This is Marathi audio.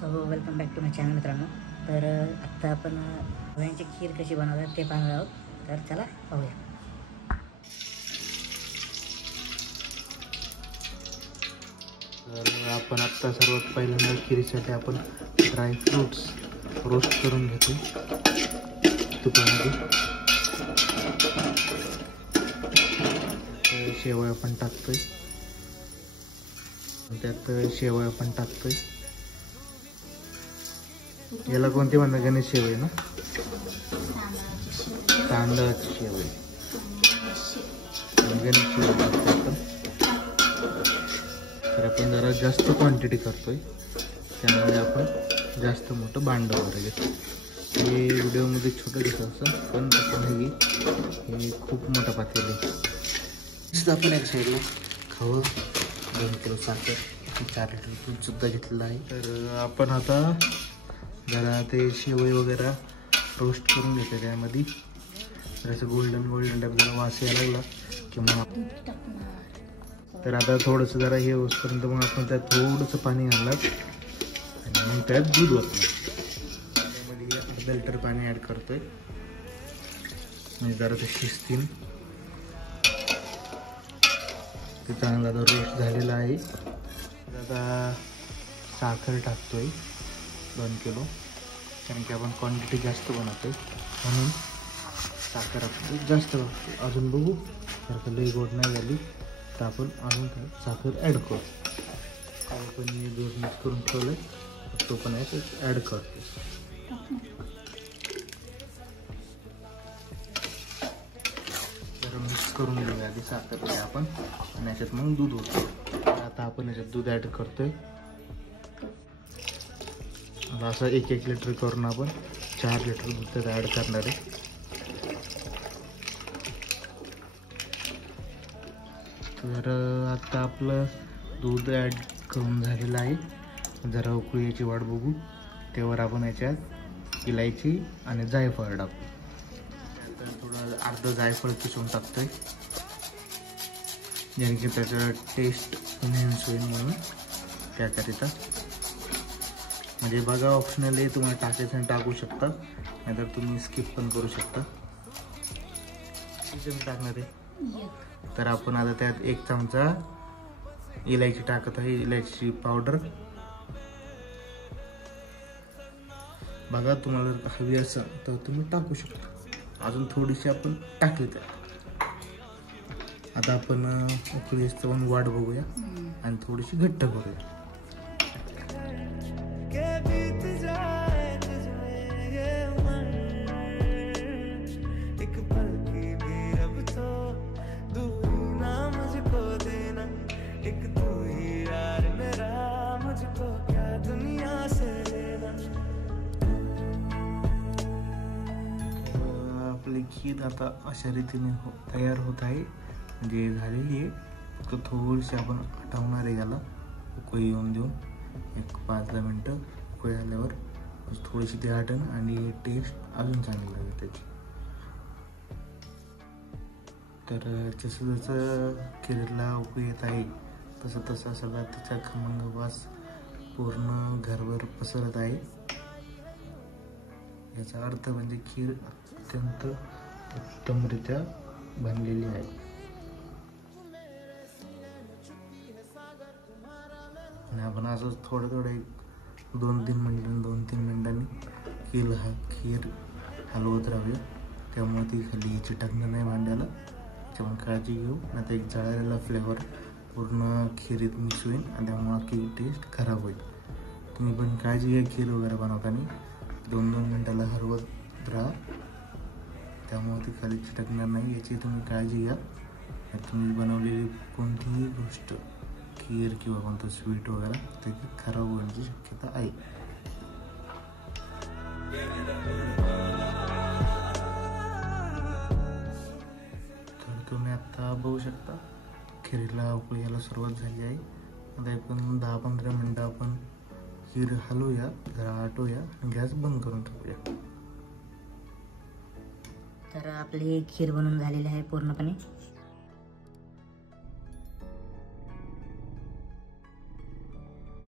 So welcome back to my channel मित्रांनो. तर आत्ता आपण पोह्यांची खीर कशी बनवतात ते पाहणार आहोत. तर चला पाहूया. तर आपण आत्ता सर्वात पहिल्यांदा खीरीसाठी आपण ड्रायफ्रूट्स रोस्ट करून घेतो तुपामध्ये. शेवया पण टाकतोय, त्यात शेवया पण टाकतोय. याला कोणती म्हणतात? गणेश शेवय ना, तांदळाची शेवय, गणेश शेवय टाकतो आपण. तर आपण जरा जास्त क्वांटिटी करतोय, त्यामुळे आपण जास्त मोठं भांडं वगैरे घेतो. हे व्हिडिओमध्ये छोटं दिसत असं, पण तसं नाही, हे खूप मोठं पातेल आहे. आपण एक साईडला खवं 2 किलो साखर 4 लिटर दूध सुद्धा घेतलेलं आहे. तर आपण आता जरा ते शेवई वगैरे रोस्ट करून घेतले. त्यामध्ये जरासं गोल्डन टाईप जरा वास यायला लागला की मग तर आता थोडंसं जरा हे होईपर्यंत मग आपण त्यात थोडंसं पाणी घालणार आणि मग त्यात दूध ओतणार. त्यामध्ये अर्धा लिटर पाणी ॲड करतोय म्हणजे जरा ते शिजतील. ते चांगला आता रोस्ट झालेला आहे. आता साखर टाकतोय 2 किलो, कारण की आपण क्वांटिटी जास्त बनवतोय म्हणून साखर आपण जास्त टाकतो. अजून बघू जर का लई गोड नाही झाली तर आपण अजून साखर ॲड करू. आपण दूध मिक्स करून ठेवलं तो पण याच्यात ॲड करतो. जरा मिक्स करून घेऊया आधी साखर आपण आणि याच्यात मग दूध होतं. आता आपण याच्यात दूध ॲड करतोय. असं 1 लिटर करून आपण 4 लिटर दूध त्यात ॲड करणार आहे. तर आता आपलं दूध ॲड करून झालेलं आहे. जरा उकळी याची वाट बघू, तेव्हा आपण याच्यात इलायची आणि जायफळ टाकू. त्यात थोडं अर्धं जायफळ किसून टाकतोय, जेणे की त्याचं टेस्ट एनहान्स होईल म्हणून. त्याकरिता म्हणजे बघा ऑप्शनल आहे, तुम्हाला टाकायचं आणि टाकू शकता, नाहीतर तुम्ही स्किप पण करू शकता. टाकणार आहे तर आपण आता त्यात 1 चमचा इलायची टाकत आहे, इलायची पावडर. बघा तुम्हाला जर हवी असेल तर तुम्ही टाकू शकता. अजून थोडीशी आपण टाकली त्यात. आता आपण उकळी पण वाट बघूया आणि थोडीशी घट्ट करूया. आपली खीर आता अशा रीतीने तयार होत आहे, म्हणजे झालेली आहे. फक्त थोडीशी आपण हटवणार आहे याला, उकळी येऊन देऊन 5-10 मिनटं. उकळी आल्यावर थोडीशी ती हटन आणि टेस्ट अजून चांगली लागेल त्याची. तर जसं जसं खीरला उकळी येत आहे तसं तसा सगळा त्याचा खमंग वास पूर्ण घरभर पसरत आहे. याचा अर्थ म्हणजे खीर अत्यंत उत्तमरित्या बनलेली आहे. आणि आपण असं थोडं 2-3 मिनिटांनी खीर हलवत राहूया. त्यामुळे ती खाली चिटकणार नाही भांड्याला, त्यामुळे काळजी घेऊ. आता एक जळालेला फ्लेवर पूर्ण खीरीत मिक्स होईल आणि त्यामुळे की टेस्ट खराब होईल. तुम्ही पण काळजी घ्या खीर वगैरे बनवताना. 2-2 मिनिटाला हलवत राहा, त्यामुळे ती खाली चिटकणार नाही याची तुम्ही काळजी घ्या. तुम्ही बनवलेली कोणतीही गोष्ट, खीर किंवा कोणतं स्वीट वगैरे त्याची खराब होण्याची शक्यता आहे. तर तुम्ही आत्ता बघू शकता खीरीला उकळी यायला सुरुवात झाली आहे. आता आपण 10-15 मिनटं आपण खीर हलवूया, जरा आटवूया आणि गॅस बंद करून ठेवूया. तर आपली खीर बनवून झालेली आहे पूर्णपणे.